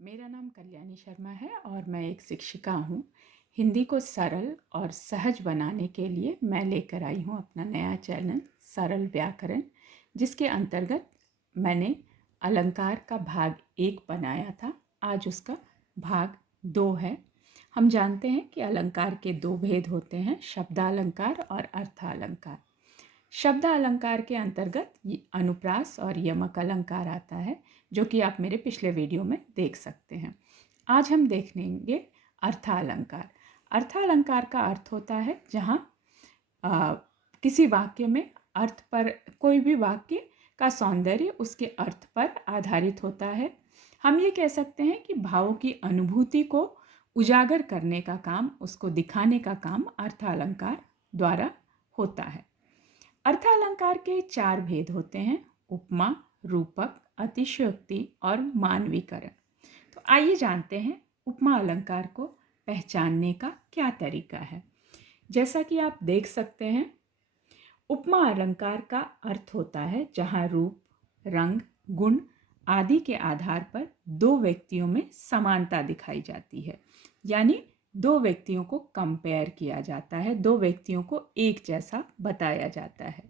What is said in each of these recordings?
मेरा नाम कल्याणी शर्मा है और मैं एक शिक्षिका हूँ। हिंदी को सरल और सहज बनाने के लिए मैं लेकर आई हूँ अपना नया चैनल सरल व्याकरण, जिसके अंतर्गत मैंने अलंकार का भाग 1 बनाया था। आज उसका भाग 2 है। हम जानते हैं कि अलंकार के 2 भेद होते हैं, शब्दालंकार और अर्थालंकार। शब्द अलंकार के अंतर्गत अनुप्रास और यमक अलंकार आता है, जो कि आप मेरे पिछले वीडियो में देख सकते हैं। आज हम देखेंगे अर्थालंकार। अर्थालंकार का अर्थ होता है जहाँ किसी वाक्य में अर्थ पर, कोई भी वाक्य का सौंदर्य उसके अर्थ पर आधारित होता है। हम ये कह सकते हैं कि भावों की अनुभूति को उजागर करने का काम, उसको दिखाने का काम अर्थालंकार द्वारा होता है। अर्थालंकार के 4 भेद होते हैं: उपमा, रूपक, अतिशयोक्ति और मानवीकरण। तो आइए जानते हैं उपमा अलंकार को पहचानने का क्या तरीका है। जैसा कि आप देख सकते हैं, उपमा अलंकार का अर्थ होता है जहाँ रूप, रंग, गुण आदि के आधार पर 2 व्यक्तियों में समानता दिखाई जाती है। यानी 2 व्यक्तियों को कंपेयर किया जाता है, 2 व्यक्तियों को एक जैसा बताया जाता है।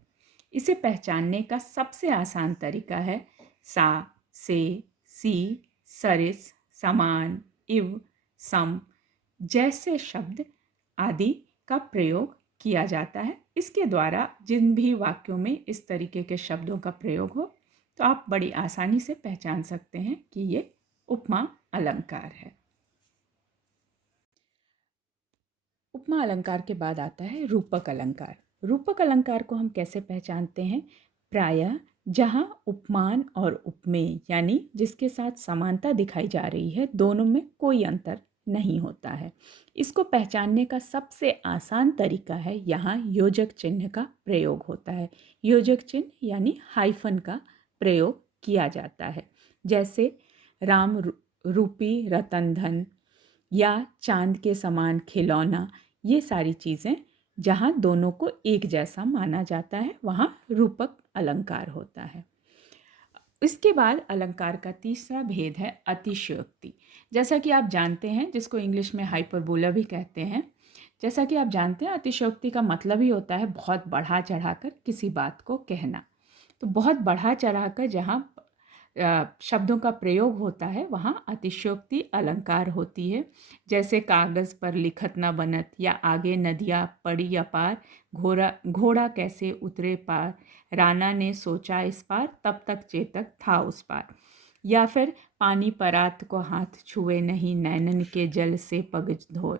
इसे पहचानने का सबसे आसान तरीका है सा, से, सी, सरिस, समान, इव, सम जैसे शब्द आदि का प्रयोग किया जाता है। इसके द्वारा जिन भी वाक्यों में इस तरीके के शब्दों का प्रयोग हो, तो आप बड़ी आसानी से पहचान सकते हैं कि ये उपमा अलंकार है। उपमा अलंकार के बाद आता है रूपक अलंकार। रूपक अलंकार को हम कैसे पहचानते हैं? प्रायः जहाँ उपमान और उपमेय यानी जिसके साथ समानता दिखाई जा रही है, दोनों में कोई अंतर नहीं होता है। इसको पहचानने का सबसे आसान तरीका है, यहाँ योजक चिन्ह का प्रयोग होता है। योजक चिन्ह यानी हाइफन का प्रयोग किया जाता है। जैसे राम रूपी रतन धन या चांद के समान खिलौना, ये सारी चीज़ें जहाँ दोनों को एक जैसा माना जाता है, वहाँ रूपक अलंकार होता है। इसके बाद अलंकार का तीसरा भेद है अतिशयोक्ति। जैसा कि आप जानते हैं, जिसको इंग्लिश में हाइपरबोला भी कहते हैं। जैसा कि आप जानते हैं, अतिशयोक्ति का मतलब ही होता है बहुत बढ़ा चढ़ाकर किसी बात को कहना। तो बहुत बढ़ा चढ़ाकर जहाँ शब्दों का प्रयोग होता है, वहाँ अतिशयोक्ति अलंकार होती है। जैसे कागज़ पर लिखत न बनत, या आगे नदियाँ पड़ी अपार, घोड़ा कैसे उतरे पार, राणा ने सोचा इस पार, तब तक चेतक था उस पार। या फिर पानी परात को हाथ छुए नहीं, नैनन के जल से पग धोए।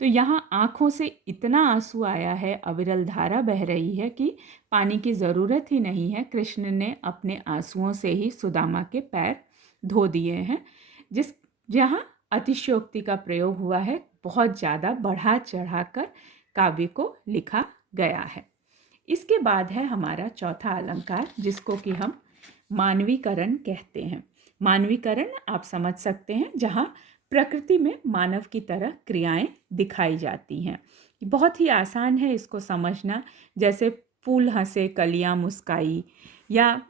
तो यहाँ आँखों से इतना आंसू आया है, अविरल धारा बह रही है कि पानी की ज़रूरत ही नहीं है। कृष्ण ने अपने आंसुओं से ही सुदामा के पैर धो दिए हैं। जहाँ अतिशयोक्ति का प्रयोग हुआ है, बहुत ज़्यादा बढ़ा चढ़ाकर काव्य को लिखा गया है। इसके बाद है हमारा चौथा अलंकार, जिसको कि हम मानवीकरण कहते हैं। मानवीकरण आप समझ सकते हैं, जहाँ प्रकृति में मानव की तरह क्रियाएं दिखाई जाती हैं। बहुत ही आसान है इसको समझना। जैसे फूल हंसे कलियां मुस्काई, या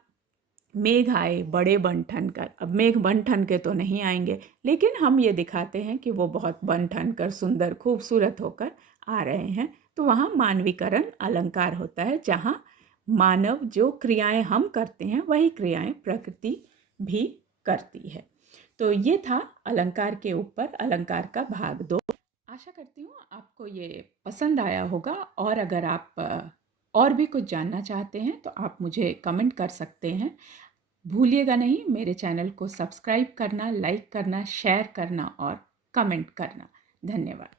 मेघ आए बड़े बन ठन कर। अब मेघ बन ठन के तो नहीं आएंगे, लेकिन हम ये दिखाते हैं कि वो बहुत बन ठन कर सुंदर खूबसूरत होकर आ रहे हैं। तो वहाँ मानवीकरण अलंकार होता है, जहाँ मानव जो क्रियाएं हम करते हैं, वही क्रियाएं प्रकृति भी करती है। तो ये था अलंकार के ऊपर अलंकार का भाग 2। आशा करती हूँ आपको ये पसंद आया होगा, और अगर आप और भी कुछ जानना चाहते हैं तो आप मुझे कमेंट कर सकते हैं। भूलिएगा नहीं मेरे चैनल को सब्सक्राइब करना, लाइक करना, शेयर करना और कमेंट करना। धन्यवाद।